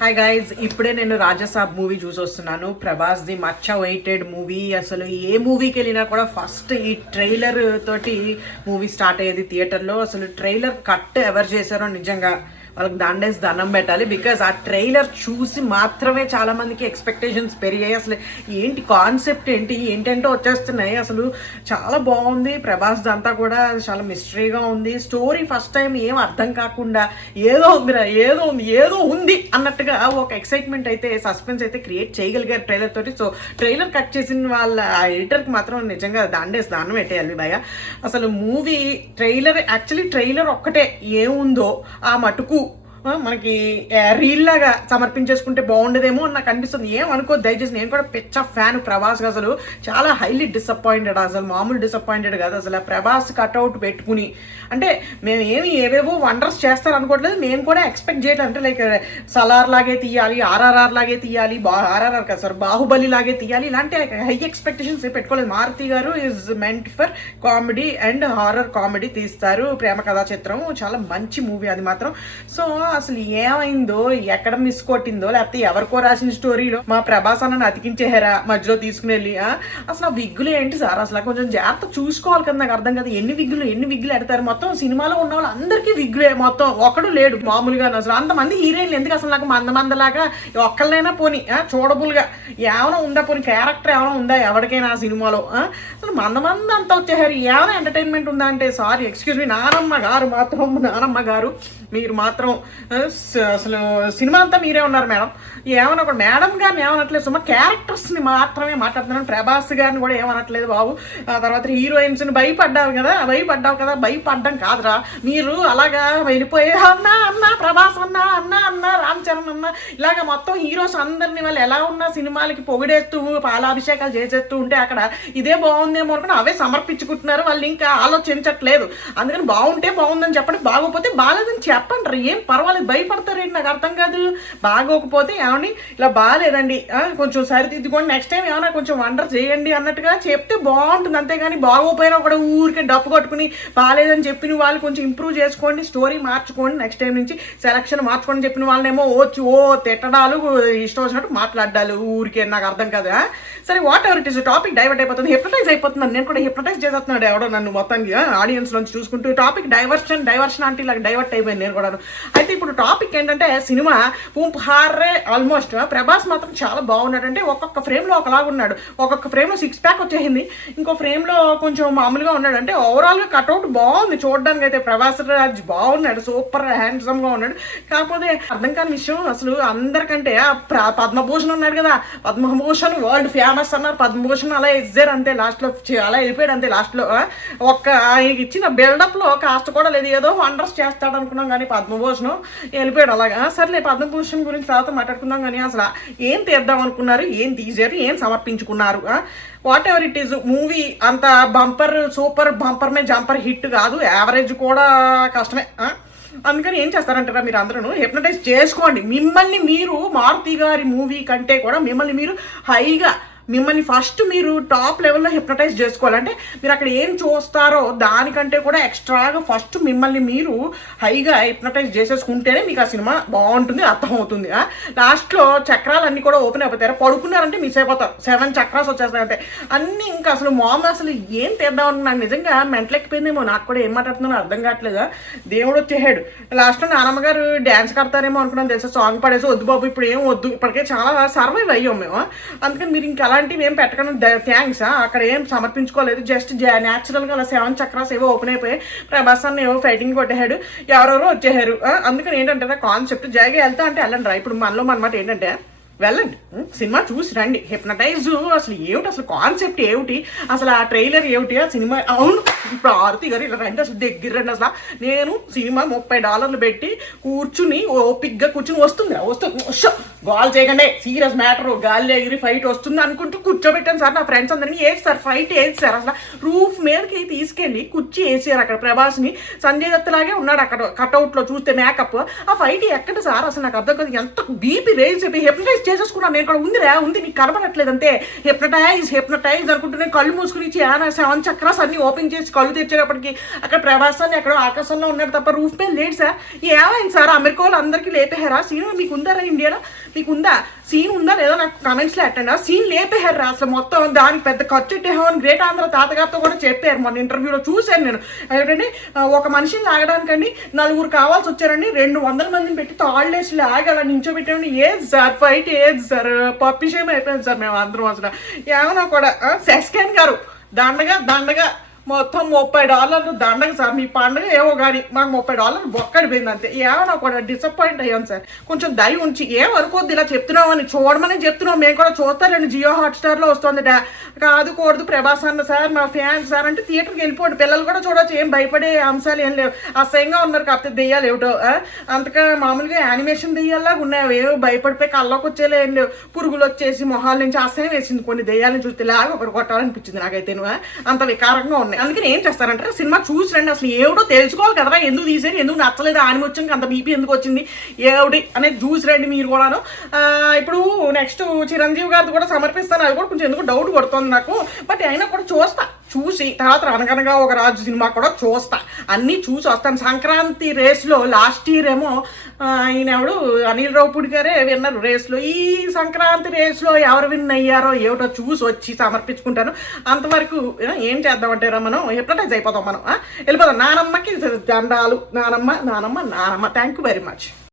Hi guys, ఇప్పుడే నేను Raja Saab movie చూసి వస్తున్నాను. ప్రభాస్ ది మచ్చ వెయిటెడ్ మూవీ. అసలు ఏ మూవీకి వెళ్ళినా కూడా ఫస్ట్ ఈ ట్రైలర్ తోటి మూవీ స్టార్ట్ అయ్యేది థియేటర్లో. అసలు ట్రైలర్ కట్ ఎవరు చేశారో నిజంగా వాళ్ళకి దండేసి దండం పెట్టాలి. బికాజ్ ఆ ట్రైలర్ చూసి మాత్రమే చాలా మందికి ఎక్స్పెక్టేషన్స్ పెరిగాయి. అసలు ఏంటి కాన్సెప్ట్ ఏంటంటో వచ్చేస్తున్నాయి. అసలు చాలా బాగుంది. ప్రభాస్ అంతా కూడా చాలా మిస్టరీగా ఉంది. స్టోరీ ఫస్ట్ టైం ఏం అర్థం కాకుండా ఏదో ఉంది అన్నట్టుగా ఒక ఎక్సైట్మెంట్ అయితే, సస్పెన్స్ అయితే క్రియేట్ చేయగలిగారు ట్రైలర్ తోటి. సో ట్రైలర్ కట్ చేసిన వాళ్ళ ఎడిటర్కి మాత్రం నిజంగా దండేసి దానం పెట్టేయాలి భయ్య. అసలు మూవీ ట్రైలర్ ఒక్కటే ఏముందో ఆ మటుకు మనకి రీల్ లాగా సమర్పించేసుకుంటే బాగుండదేమో అని నాకు అనిపిస్తుంది. ఏమనుకో దయచేసి, నేను కూడా పిచ్చ ఫ్యాన్ ప్రభాస్. అసలు చాలా హైలీ డిసప్పాయింటెడ్, అసలు మామూలు డిసప్పాయింటెడ్ కాదు. అసలు ప్రభాస్ కట్అవుట్ పెట్టుకుని అంటే మేము ఏవేవో వండర్స్ చేస్తారు అనుకోవట్లేదు. మేము కూడా ఎక్స్పెక్ట్ చేయట్లేదు. అంటే లైక్ సలార్ లాగే తీయాలి, ఆర్ఆర్ఆర్ లాగే తీయాలి, ఆర్ఆర్ఆర్ కదా సార్, బాహుబలి లాగే తీయాలి, ఇలాంటి హై ఎక్స్పెక్టేషన్స్ పెట్టుకోలేదు. మారుతి గారు is meant for comedy and horror comedy తీస్తారు. ప్రేమ కథా చిత్రం చాలా మంచి మూవీ అది మాత్రం. సో అసలు ఏమైందో, ఎక్కడ మిస్ కొట్టిందో, లేకపోతే ఎవరికో రాసిన స్టోరీలో మా ప్రభాస్ అన్నని అతికించేహారా మధ్యలో తీసుకుని వెళ్ళి. అసలు ఆ విగ్గులు ఏంటి సార్, అసలు కొంచెం జాగ్రత్త చూసుకోవాలి కదా. నాకు అర్థం కదా, ఎన్ని విగ్గులు ఎడతారు. మొత్తం సినిమాలో ఉన్న వాళ్ళు అందరికీ విగ్గులే, మొత్తం ఒకడు లేడు మామూలుగా. అసలు అంతమంది హీరోయిన్లు ఎందుకు అసలు నాకు మందలాగా ఒక్కళ్ళైనా పోని చూడబుల్గా ఏమైనా ఉందా, పోని క్యారెక్టర్ ఏమైనా ఉందా ఎవరికైనా ఆ సినిమాలో. అసలు మంది అంతా వచ్చేసారు. ఏమైనా ఎంటర్టైన్మెంట్ ఉందా అంటే సారీ ఎక్స్క్యూజ్ మీ, నానమ్మ గారు మీరు మాత్రం అసలు సినిమా అంతా మీరే ఉన్నారు మేడం. ఏమన్నా ఒక మేడం గారిని ఏమనట్లేదు, సుమా క్యారెక్టర్స్ని మాత్రమే మాట్లాడుతున్నాను. ప్రభాస్ గారిని కూడా ఏమనట్లేదు బాబు. ఆ తర్వాత హీరోయిన్స్ని భయపడ్డావు కదా, భయపడ్డం కాదురా మీరు. అలాగా వెళ్ళిపోయి అన్నా ప్రభాస్ అన్నా రామ్ చరణ్ అన్నా ఇలాగ మొత్తం హీరోస్ అందరినీ వాళ్ళు ఎలా ఉన్నా సినిమాలకి పొగిడేస్తూ పాలాభిషేకాలు చేసేస్తూ ఉంటే అక్కడ ఇదే బాగుందేమో అనుకుని అవే సమర్పించుకుంటున్నారు. వాళ్ళు ఇంకా ఆలోచించట్లేదు. అందుకని బాగుంటే బాగుందని చెప్పండి, బాగోకపోతే బాగాలేదని చెప్పండి. ఏం పర్వాలేదు, భయపడతారేంటి నాకు అర్థం కాదు. బాగోకపోతే ఏమని ఇలా బాగాలేదండి కొంచెం సరిదిద్దుకోండి, నెక్స్ట్ టైం ఏమైనా కొంచెం వండర్ చేయండి అన్నట్టుగా చెప్తే బాగుంటుంది. అంతేగాని బాగోపోయినా కూడా ఊరికే డప్పు కొట్టుకుని బాగాలేదని చెప్పిన వాళ్ళు కొంచెం ఇంప్రూవ్ చేసుకోండి, స్టోరీ మార్చుకోండి, నెక్స్ట్ టైం నుంచి సెలక్షన్ మార్చుకోండి చెప్పిన వాళ్ళనేమో తిట్టడాలు, ఇష్టం వచ్చినట్టు మాట్లాడాలు ఊరికే. నాకు అర్థం కదా. సరే what ever it is, topic divert అయిపోతుంది, హిప్నటైజ్ అయిపోతున్నాను. నేను కూడా హిప్నటైజ్ చేస్తున్నాడు ఎవడో నన్ను మొత్తానికి ఆడియన్స్ నుంచి చూసుకుంటూ. టాపిక్ డైవర్షన్ అంటే ఇలా డైవర్ట్ అయిపోయింది నేను కూడా. అయితే ఇప్పుడు టాపిక్ ఏంటంటే సినిమా హార్రే ఆల్మోస్ట్. ప్రభాస్ మాత్రం చాలా బాగున్నాడు. అంటే ఒక్కొక్క ఫ్రేమ్లో ఒకలాగా ఉన్నాడు. ఒక్కొక్క ఫ్రేమ్లో 6 ప్యాక్ వచ్చేసింది, ఇంకో ఫ్రేమ్లో కొంచెం మామూలుగా ఉన్నాడు. అంటే ఓవరాల్గా కట్అవుట్ బాగుంది చూడడానికి. అయితే ప్రభాస్ రాజ్ బాగున్నాడు, సూపర్ హ్యాండ్సమ్గా ఉన్నాడు. కాకపోతే అర్థం కాని విషయం, అసలు అందరికంటే పద్మభూషణ్ ఉన్నాడు కదా, పద్మభూషణ్ వరల్డ్ ఫేమస్ అన్నారు. పద్మభూషణ్ అలా ఇచ్చారు అంతే, లాస్ట్లో అలా వెళ్ళిపోయాడు అంతే. లాస్ట్లో ఒక్క ఇచ్చిన బిల్డప్లో కాస్ట్ కూడా లేదు, ఏదో వండర్స్ చేస్తాడు అనుకున్నాం కానీ పద్మభూషణ్ వెళ్ళిపోయాడు అలాగా. సర్లే పద్మభూషణ్ గురించి తర్వాత మాట్లాడుకుందాం. కానీ అసలు ఏం తీద్దాం అనుకున్నారు, ఏం తీసారు, ఏం సమర్పించుకున్నారు. Whatever it is, movie అంత సూపర్ బంపర్ మే జంపర్ హిట్ కాదు, యావరేజ్ కూడా కష్టమే. అందుకని ఏం చేస్తారంటారా మీరు అందరూ, హిప్నటైజ్ చేసుకోండి మిమ్మల్ని మీరు. మారుతి గారి మూవీ కంటే కూడా మిమ్మల్ని మీరు హైగా, మిమ్మల్ని ఫస్ట్ మీరు టాప్ లెవెల్లో హిప్నటైజ్ చేసుకోవాలంటే మీరు అక్కడ ఏం చూస్తారో దానికంటే కూడా ఎక్స్ట్రాగా ఫస్ట్ మిమ్మల్ని మీరు హైగా హిప్నటైజ్ చేసేసుకుంటేనే మీకు ఆ సినిమా బాగుంటుంది, అర్థమవుతుంది. లాస్ట్లో చక్రాలన్నీ కూడా ఓపెన్ అయిపోతారు, పడుకున్నారంటే మిస్ అయిపోతారు. 7 చక్రాస్ వచ్చేస్తాయంటే అన్నీ. ఇంకా అసలు అసలు ఏం తెద్దామని నాకు నిజంగా మెంటలెక్కిపోయిందేమో. నాకు కూడా ఏం మాట్లాడుతున్నానో అర్థం కావట్లేదా. దేవుడు వచ్చేసాడు. లాస్ట్లో నానమ్మ గారు డ్యాన్స్ కడతారేమో అనుకున్నాను తెలుసా, సాంగ్ పడేసి వద్దు బాబు ఇప్పుడు ఏం వద్దు, ఇప్పటికే చాలా సర్వైవ్ అయ్యాం మేము. అందుకని మీరు ఇంకా అలాంటివి ఏం పెట్టకుండా థ్యాంక్స్. అక్కడ ఏం సమర్పించుకోలేదు, జస్ట్ న్యాచురల్గా అలా 7 చక్రాస్ ఏవో ఓపెన్ అయిపోయి ప్రభాస్ అన్న ఏవో ఫైటింగ్ కొట్టేశాడు, ఎవరెవరో వచ్చేసారు. అందుకని ఏంటంటే కాన్సెప్ట్ జాయిగా వెళ్తా అంటే వెళ్ళండి రా. ఇప్పుడు మనలో అనమాట ఏంటంటే వెళ్ళండి, సినిమా చూసి రండి. హిప్నటైజ్ అసలు ఏమిటి, అసలు కాన్సెప్ట్ ఏమిటి, అసలు ఆ ట్రైలర్ ఏమిటి, ఆ సినిమా. అవును ఇప్పుడు ఆరతి గారు ఇలా రండి, అసలు దగ్గర రండి. అసలు నేను సినిమా $30 పెట్టి కూర్చుని ఓపిక్గా కూర్చుని వస్తుంది గోల్ చేయకండి, సీరియస్ మ్యాటర్, గాలి ఎగిరి ఫైట్ వస్తుంది అనుకుంటూ కూర్చోబెట్టాను సార్. నా ఫ్రెండ్స్ అందరినీ ఏది సార్ ఫైట్ ఏది సార్, అసలు రూఫ్ మీదకి తీసుకెళ్ళి కుర్చీ వేసారు అక్కడ. ప్రభాస్ని సంజయ్ దత్ లాగే ఉన్నాడు అక్కడ కట్అవుట్లో చూస్తే మేకప్. ఆ ఫైట్ ఎక్కడ సార్ అసలు నాకు అర్థం కాదు. ఎంత బీపీ రేజ్ చెప్పి హిప్నటైజ్ చేసేసుకున్నాను నేను కూడా. ఉంది నీకు కనపడట్లేదు అంతే. హెప్నటైజ్ అనుకుంటూ నేను కళ్ళు మూసుకుని ఇచ్చి 7 చక్రాస్ అన్ని ఓపెన్ చేసి కళ్ళు తెచ్చేటప్పటికి అక్కడ ప్రభాస్ అని ఎక్కడో ఆకాశంలో ఉన్నాడు తప్ప రూఫ్ మీద లేడు సార్. ఏమైంది సార్, అమెరికా వాళ్ళు అందరికీ లేపేహారా సీన్? మీకు ఉందా ఇండియాలో? మీకు ఉందా సీన్? ఉందా లేదా నాకు కమెంట్స్లో ఎట్టండి. ఆ సీన్ లేపేహారు రా అసలు మొత్తం. దానికి పెద్ద ఖర్చు పెట్టేహామని గ్రేట్ ఆంధ్ర తాతగారితో కూడా చెప్పారు మొన్న ఇంటర్వ్యూలో చూశాను నేను. ఏంటంటే ఒక మనిషిని లాగడానికండి 4 కావాల్సి వచ్చారండి, 200 మందిని పెట్టి తాళ్ళేసి లాగి అలా నించోబెట్టామండి. ఏది సార్ ఫైట్, ఏది సార్ పప్పిషేం అయిపోయింది సార్ మేము అందరం అసలు. ఏమన్నా కూడా సెస్కాన్ గారు దండగా మొత్తం $30 దండగ సార్. మీ పండుగ ఏవో కానీ మాకు $30 బొక్కడిపోయింది అంతే. ఏమన్నా కూడా డిసప్పాయింట్ అయ్యాను సార్. కొంచెం దయ ఉంచి ఏమనుకోద్దు, ఇలా చెప్తున్నామని చూడమని చెప్తున్నాం. మేము కూడా చూస్తారండి, జియో హాట్స్టార్లో వస్తుందట. కాదు ప్రభాస్ అన్న సార్ మా ఫ్యాన్స్ సార్ అంటే థియేటర్కి వెళ్ళిపోండి, పిల్లలు కూడా చూడవచ్చు, ఏం భయపడే అంశాలు ఏం లేవు. అసహ్యంగా ఉన్నారు కాకపోతే దెయ్యాలు ఏమిటో అంతగా మామూలుగా యానిమేషన్ దెయ్యాల్లాగా ఉన్నాయి. ఏవో భయపడిపోయి కళ్ళకి వచ్చేలా ఏం లేవు. పురుగులు వచ్చేసి మొహాల నుంచి అసహ్యం వేసింది కొన్ని దెయ్యాలను చూస్తే, లాగా ఒకటి కొట్టాలనిపించింది నాకైతే. అంత వికారంగా ఉన్నాయి. అందుకని ఏం చేస్తారంటే సినిమా చూసి రండి, అసలు ఏమిటో తెలుసుకోవాలి కదరా, ఎందుకు తీసారు, ఎందుకు నచ్చలేదు, ఆనిమొచ్చాక అంత బీపీ ఎందుకు వచ్చింది ఏమిటి అనేది చూసి రండి మీరు కూడాను. ఇప్పుడు నెక్స్ట్ చిరంజీవి గారిది కూడా సమర్పిస్తాను, అది కూడా కొంచెం ఎందుకు డౌట్ పడుతుంది నాకు. బట్ అయినా కూడా చూసి తర్వాత అనగనగా ఒక రాజు సినిమా కూడా చూస్తా, అన్నీ చూసి వస్తాను. సంక్రాంతి రేస్లో లాస్ట్ ఇయర్ ఏమో ఈయనెవడు అనిల్ రావుపూడి గారే విన్నారు రేస్లో. ఈ సంక్రాంతి రేస్లో ఎవరు విన్ అయ్యారో ఏమిటో చూసి వచ్చి సమర్పించుకుంటాను. అంతవరకు ఏం చేద్దామంటారా, మనం హిప్నటైజ్ అయిపోతాం, మనం వెళ్ళిపోతాం. నానమ్మకి దండాలు. నానమ్మ. Thank you very much.